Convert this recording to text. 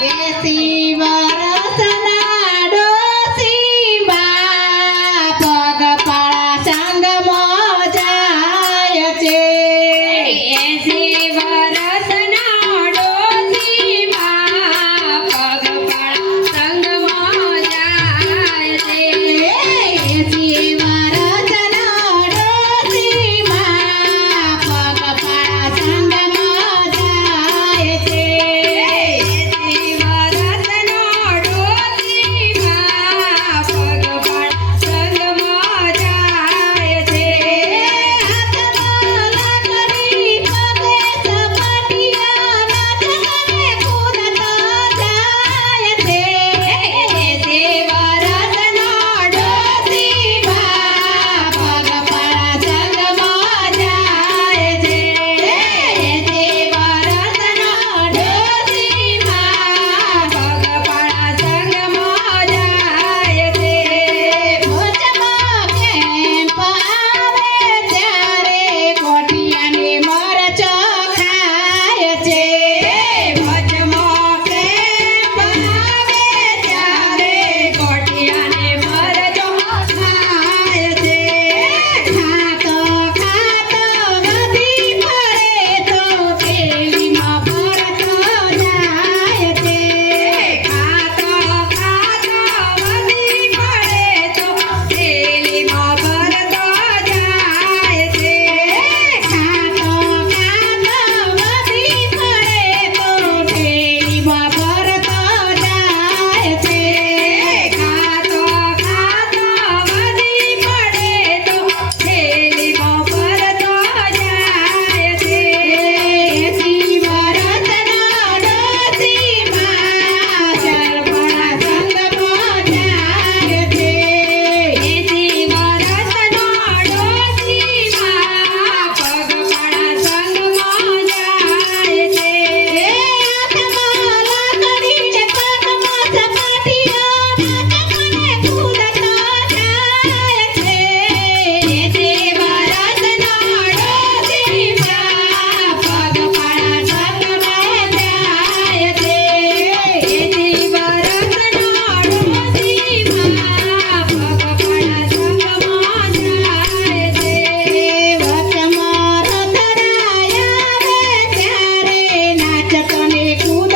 Ese ಕೂದ